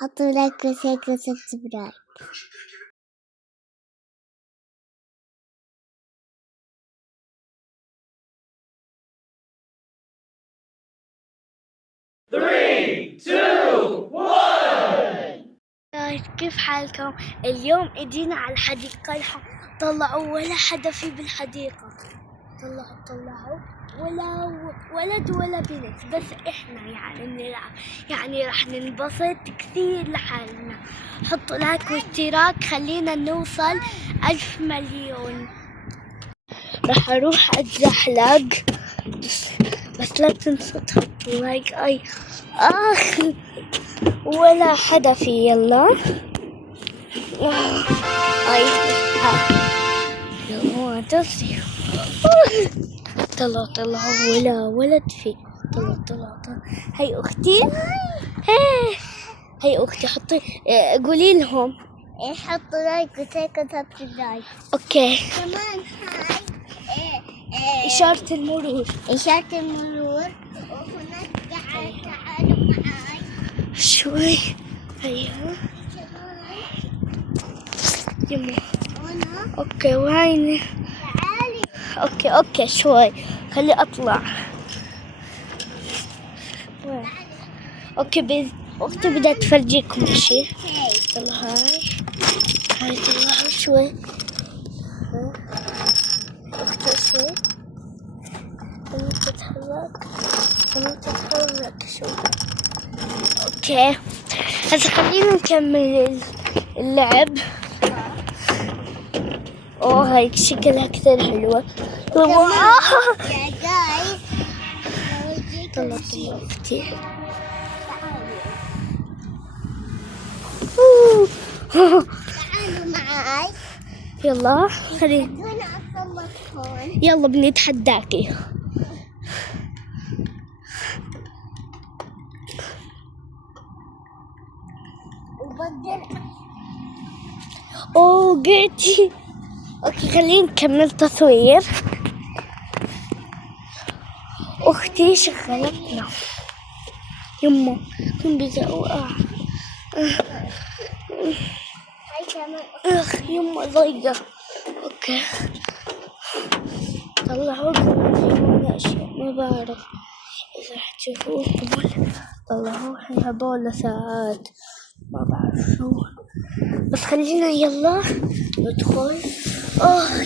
حطوا لايك وشير وسبسكرايب. 3, 2, 1. كيف حالكم؟ اليوم اجينا على الحديقة. طلعوا ولا حدا في بالحديقة. طلعوا ولا ولد ولا بنت، بس احنا يعني بنلعب، يعني راح ننبسط كثير لحالنا. حطوا لايك واشتراك، خلينا نوصل 1000 مليون. راح اروح اتزحلق، بس لا تنسوا تحطوا لايك. ولا حدا في. يلا يلا تصير. طلع ولا ولد في. طلع. هاي اختي. هاي اختي، حطي قولي لهم حطوا لايك وسبسكرايب. اوكي. كمان هاي إشارة المرور. وهناك تعالوا معاي شوي. ايوه يلا. اوكي وهاي تعالي. اوكي شوي، خلي اطلع. اوكي اختي بدها تفرجيكم اشي. يلا هاي طلعوا شوي. اختي شوي. خلينا تتحرك شوي. اوكي هسه خلينا نكمل اللعب. هاي شكلها كثير حلوة. طلع اختي. تعالوا معاي. يلا يلا بنتحداكي. قعدتي. اوكي خلينا نكمل تصوير. اختي شغلتنا. يما كنت بدي اوقع. يما ضيقة. اوكي طلعوا لنا اشياء ما بعرف اذا رح تشوفوه. طلعوا هبول ساعات ما بعرف شو، بس خلينا يلا ندخل.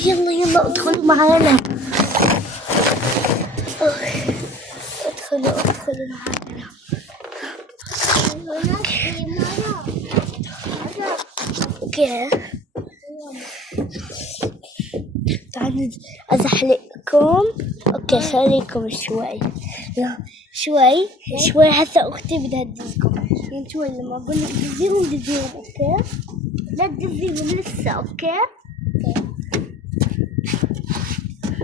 يلا ادخلوا معانا. ادخلوا معانا. اوكي تعالوا ازحلقكم. اوكي خليكم شوي. لا شوي هسه اختي بدها تدزكم. يعني شوي لما اقول لك دزيهم. اوكي لا تدزيهم لسه. اوكي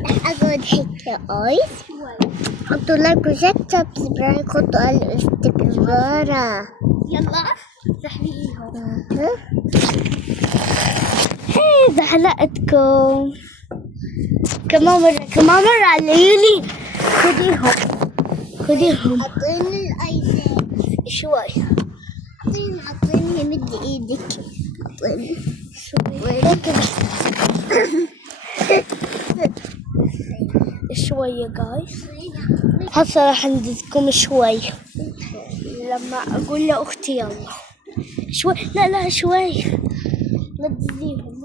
رح اقعد هيك. حطوا لايك وسبسكرايب. حطوا على الاستمرار. يلا زحلقيهم. زحلقتكم. كمان مرة على يولي. خديهم. اعطيني الايفون شوي. اعطيني مد ايدك. اعطيني شوية جايز. هسه راح ندزكم شوي لما اقول لاختي يلا شوي. لا شوي لا تدزيهم.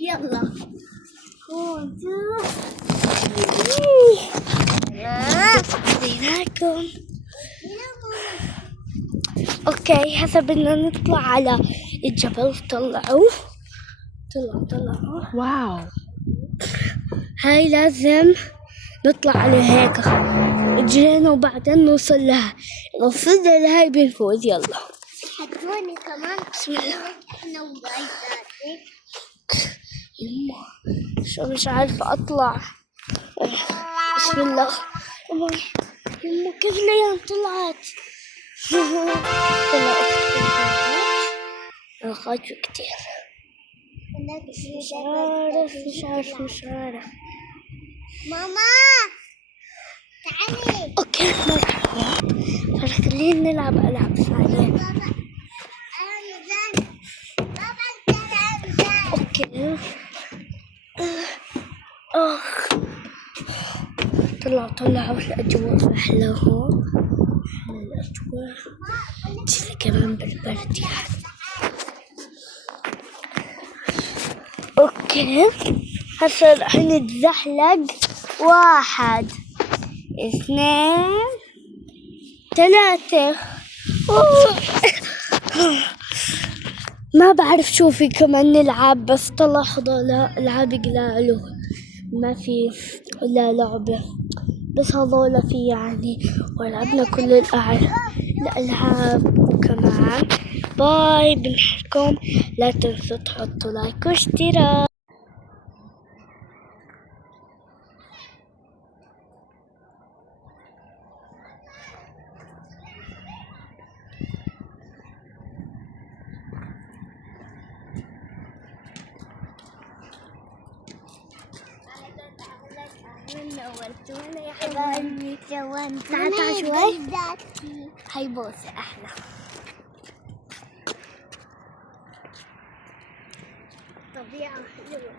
يلا خذيناكم. اوكي هسه بدنا نطلع على الجبل. طلعوا واو. هاي لازم نطلع على هيك رجلين وبعدين نوصل لها. لو وصلنا لهاي بنفوز. يلا حطوني كمان. بسم الله. احنا وجايزاتي. يما شو مش عارفة اطلع. بسم الله. يما كيف ليان طلعت. صراخات كتير. مش عارف. ماما تعالي. اوكي مرحبا، خلينا نلعب ألعاب ثانية. بابا أنا بابا تعال. اوكي اخ طلعوا الأجواء أحلى هون. الأجواء تجي كمان بالبرد يعني. اوكي هسه رح نتزحلق 1 2 3. ما بعرف شو في كمان نلعب، بس تلاحظوا لا ألعاب قلالو، ما في إلا لعبة بس هذولا في يعني، ولعبنا كل الألعاب. وكمان باي، بنحكم لا تنسوا تحطوا لايك واشتراك. نورتونا يا حبايبي. تعال شوي. هاي بوسة أحلى. طبيعة حلوة.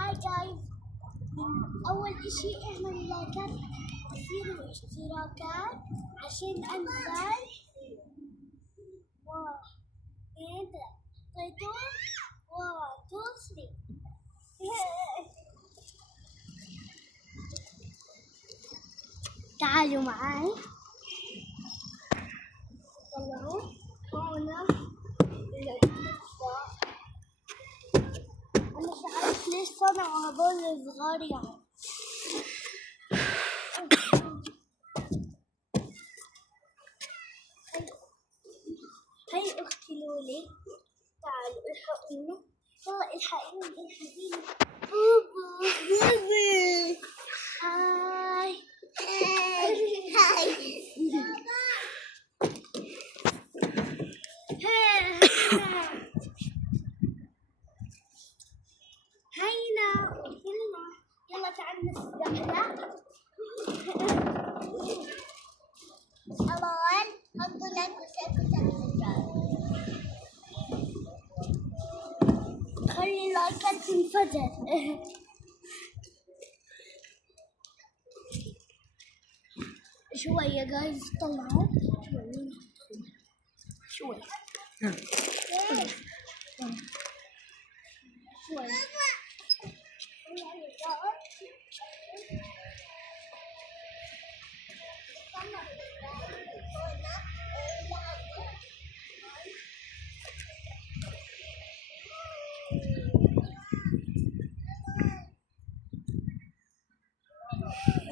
هاي جايز، أول إشي اعمل لايكات كثير واشتراكات عشان أنزل 1 2 3 1 2 3. تعالوا معي. طلعوا هنا أنا مش عارف ليش صنعوا هذول الصغار يعني. هاي أختي لولي، تعالوا الحقيني. يلا الحقيني. بابا هاي. هينا وكلنا. يلا تعال نستحلى. أول حطوا لايك وسبسكرايب. خلي اللايكات تنفجر. شوية جايز طلعوا شوي.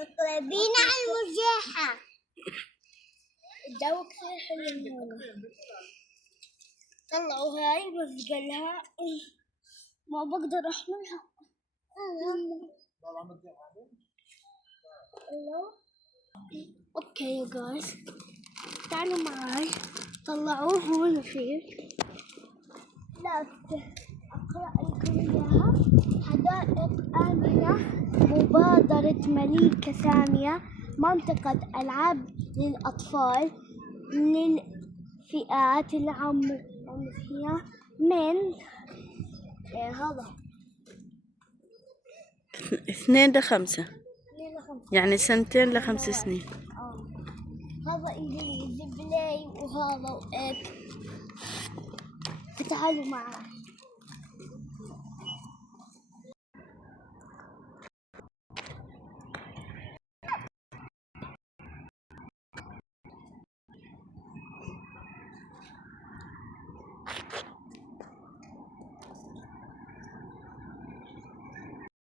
اقلبينا على المرجحة. الجو كثير حلو من هنا. طلعوا هاي بس قالها ما بقدر احملها. اوكي يا جايز تعالوا معي. طلعوه هون في. لا أقرأ لكم إياها. حدائق آمنة، مبادرة مليكة سامية، منطقة ألعاب للأطفال للفئات العمرية من هذا 2 ل 5، لخمسة. يعني 2 ل 5 سنين. هذا إنجليزي بلاي وهذا وإك. فتعالوا معي.